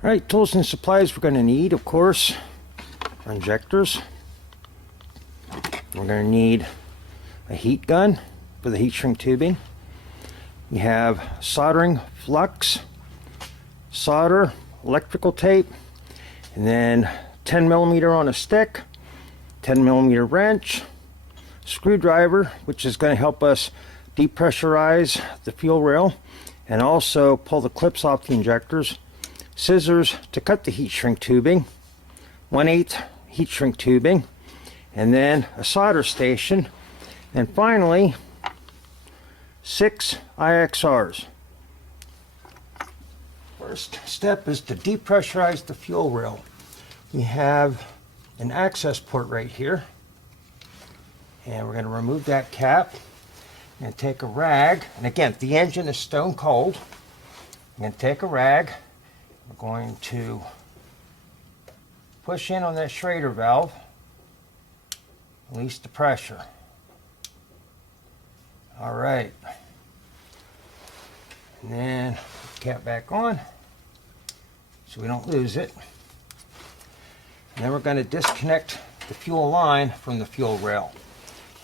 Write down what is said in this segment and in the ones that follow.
Alright, tools and supplies we're going to need, of course, are injectors. We're going to need a heat gun for the heat shrink tubing. We have soldering flux, solder, electrical tape, and then 10mm on a stick, 10mm wrench, screwdriver, which is going to help us depressurize the fuel rail and also pull the clips off the injectors, scissors to cut the heat shrink tubing, 1/8 heat shrink tubing, and then a solder station, and finally 6 IXRs. First step is to depressurize the fuel rail. We have an access port right here, and we're going to remove that cap and take a rag, and again, the engine is stone cold. I'm going to take a rag, we're going to push in on that Schrader valve, release the pressure. All right, and then put the cap back on so we don't lose it. And then we're going to disconnect the fuel line from the fuel rail.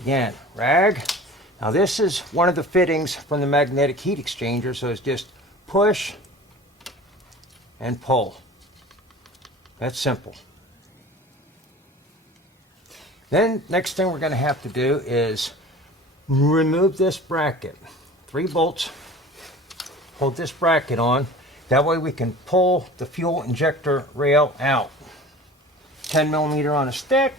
Again, rag. Now this is one of the fittings from the magnetic heat exchanger, so it's just push and pull. That's simple. Then next thing we're going to have to do is remove this bracket. 3 bolts hold this bracket on. That way we can pull the fuel injector rail out. 10mm on a stick.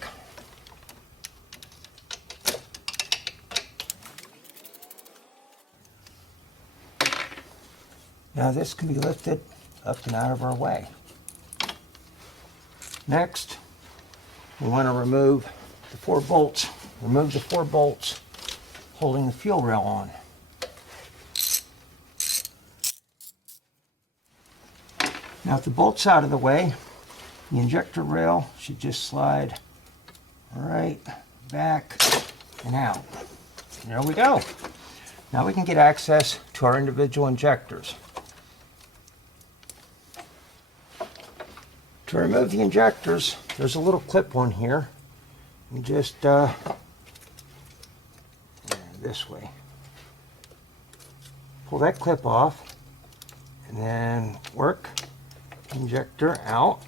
Now this can be lifted up and out of our way. Next, we want to remove the 4 bolts. Remove the 4 bolts holding the fuel rail on. Now with the bolts out of the way, the injector rail should just slide right back and out. And there we go. Now we can get access to our individual injectors. To remove the injectors, there's a little clip on here. You just this way. Pull that clip off and then work the injector out.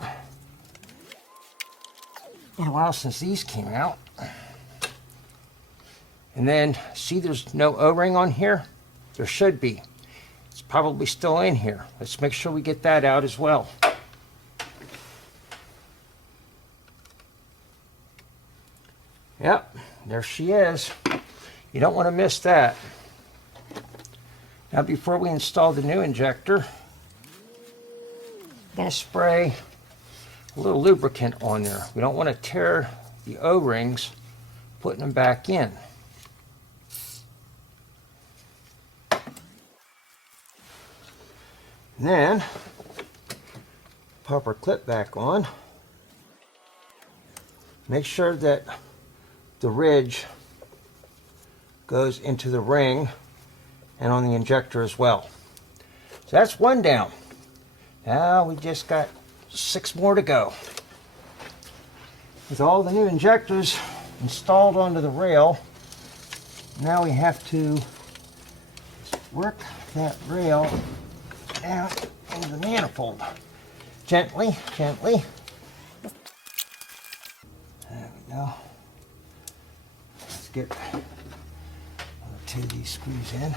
Been a while since these came out. And then see there's no O-ring on here? There should be. It's probably still in here. Let's make sure we get that out as well. Yep, there she is. You don't want to miss that. Now before we install the new injector, I'm going to spray a little lubricant on there. We don't want to tear the O-rings putting them back in. And then pop our clip back on. Make sure that the ridge goes into the ring and on the injector as well. So that's 1 down. Now we just got 6 more to go. With all the new injectors installed onto the rail, now we have to work that rail down into the manifold. Gently, gently. There we go. Let's get 2 of these screws in.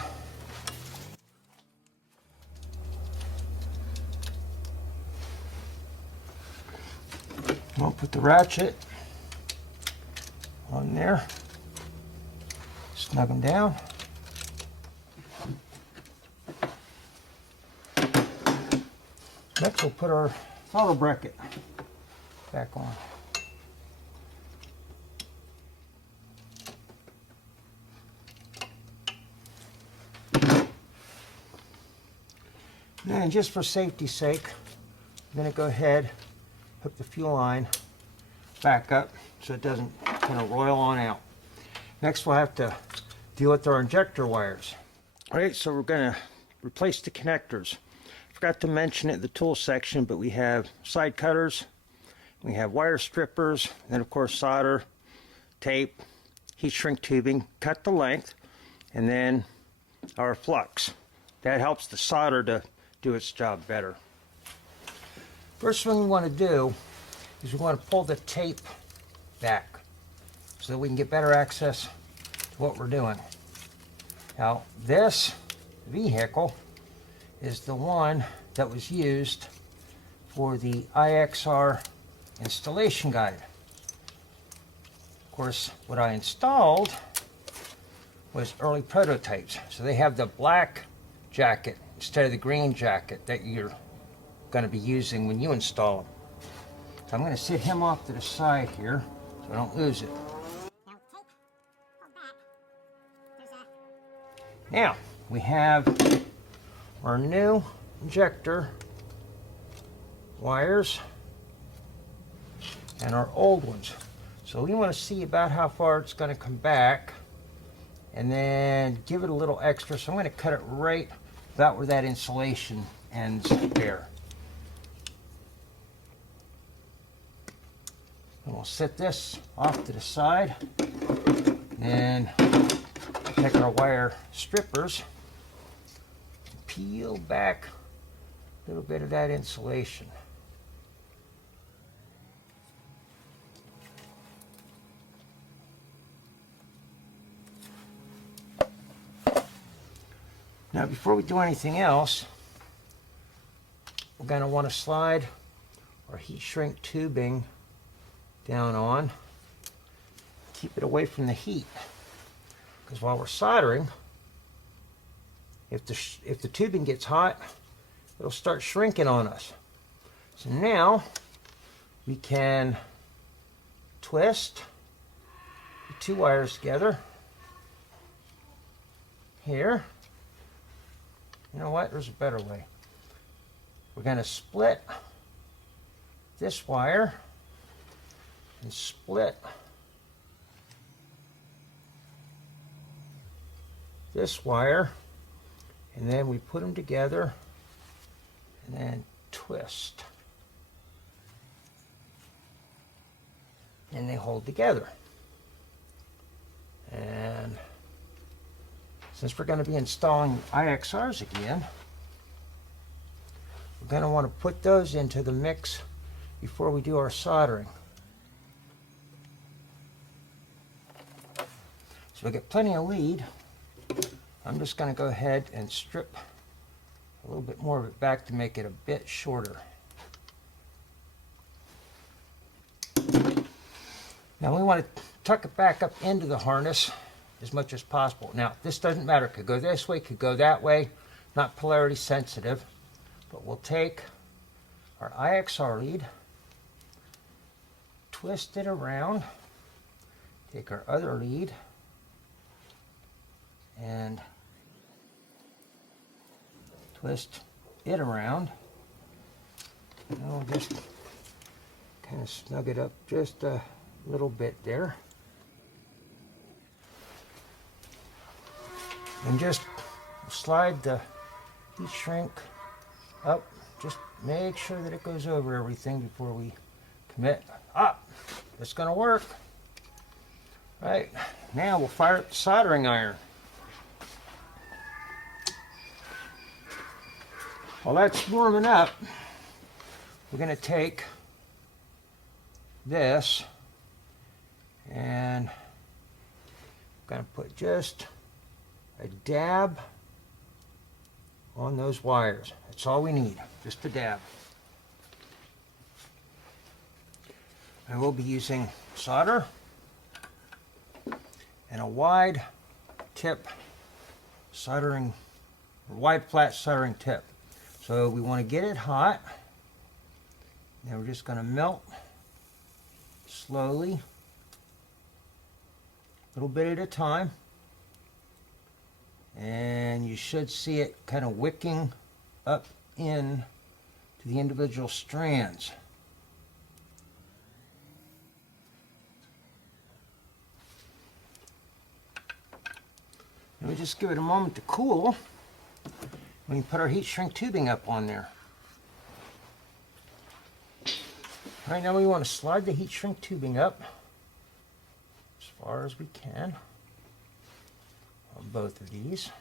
We'll put the ratchet on there, snug them down. Next we'll put our throttle bracket back on. And just for safety's sake, I'm going to go ahead, hook the fuel line back up so it doesn't kind of roil on out. Next we'll have to deal with our injector wires. All right, so we're going to replace the connectors. forgot to mention it in the tool section, but we have side cutters, we have wire strippers, and then of course solder, tape, heat shrink tubing, cut the length, and then our flux. That helps the solder to do its job better. First thing we want to do is we want to pull the tape back so that we can get better access to what we're doing. Now this vehicle is the one that was used for the IXR installation guide. Of course, what I installed was early prototypes. So they have the black jacket instead of the green jacket that you're going to be using when you install them. So I'm going to sit him off to the side here so I don't lose it. Now, we have our new injector wires and our old ones. So we want to see about how far it's going to come back and then give it a little extra. So I'm going to cut it right about where that insulation ends there. And we'll set this off to the side and take our wire strippers, peel back a little bit of that insulation. Now before we do anything else, we're going to want to slide our heat shrink tubing down on, keep it away from the heat, because while we're soldering, if the tubing gets hot, it'll start shrinking on us. So now we can twist the two wires together here. You know what? There's a better way. We're going to split this wire and split this wire, and then we put them together and then twist, and they hold together. And since we're going to be installing IXRs again, we're going to want to put those into the mix before we do our soldering. So we get plenty of lead. I'm just going to go ahead and strip a little bit more of it back to make it a bit shorter. Now we want to tuck it back up into the harness as much as possible. Now this doesn't matter, it could go this way, could go that way, not polarity sensitive, but we'll take our IXR lead, twist it around, take our other lead, and twist it around. And we'll just kind of snug it up just a little bit there. And just slide the heat shrink up. Just make sure that it goes over everything before we commit. It's going to work. Right, now we'll fire up the soldering iron. While that's warming up, we're going to take this and I'm going to put just a dab on those wires. That's all we need, just a dab. I will be using solder and a wide tip soldering, or wide flat soldering tip. So we want to get it hot. Now we're just going to melt slowly, a little bit at a time. And you should see it kind of wicking up in to the individual strands. Let me just give it a moment to cool. we can put our heat shrink tubing up on there. All right, now we want to slide the heat shrink tubing up as far as we can on both of these.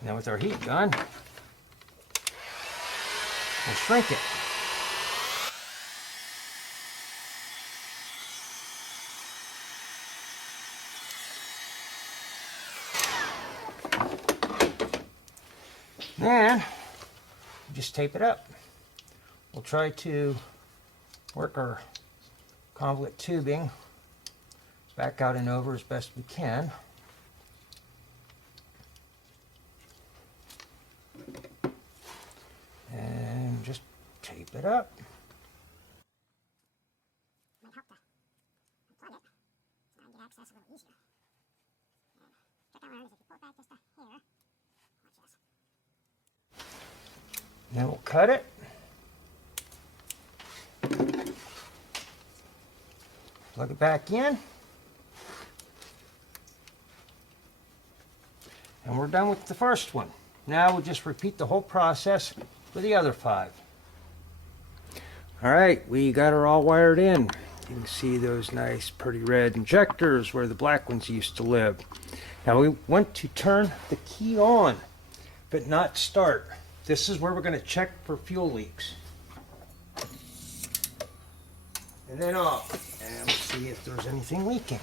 Now with our heat gun, we'll shrink it. Then, just tape it up. We'll try to work our convolute tubing back out and over as best we can. And just tape it up. Might help to unplug it so I can get access a little easier. And check out if you pull it back just a hair. Watch this. Then we'll cut it. Plug it back in. And we're done with the first one. Now we'll just repeat the whole process for the other 5. All right, we got her all wired in. You can see those nice pretty red injectors where the black ones used to live. Now we want to turn the key on, but not start. This is where we're going to check for fuel leaks. And then off. And we'll see if there's anything leaking.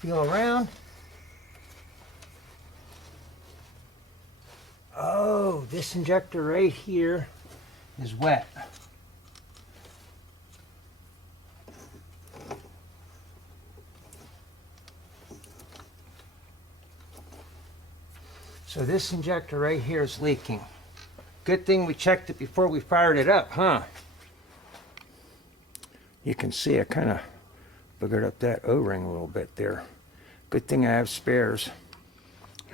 Feel around. Oh, this injector right here is wet. So this injector right here is leaking. Good thing we checked it before we fired it up, huh? You can see I kind of boogered up that O-ring a little bit there. Good thing I have spares.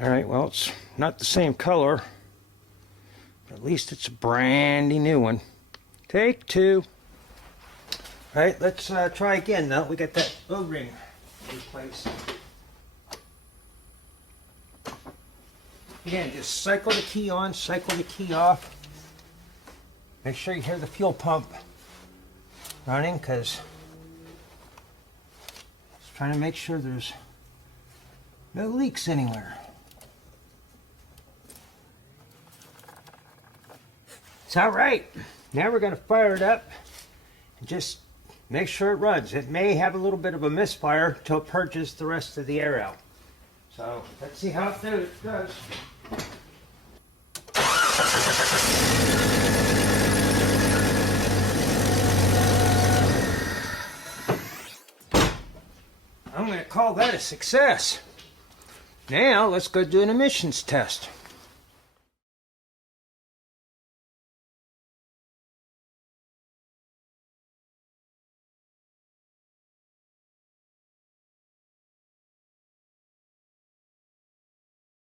All right, well, it's not the same color. At least it's a brandy new one. Take 2. All right, let's try again now. We got that O-ring replaced. Again, just cycle the key on, cycle the key off. Make sure you hear the fuel pump running, because it's trying to make sure there's no leaks anywhere. It's all right. Now we're going to fire it up and just make sure it runs. It may have a little bit of a misfire until it purges the rest of the air out. So let's see how it does. I'm going to call that a success. Now let's go do an emissions test.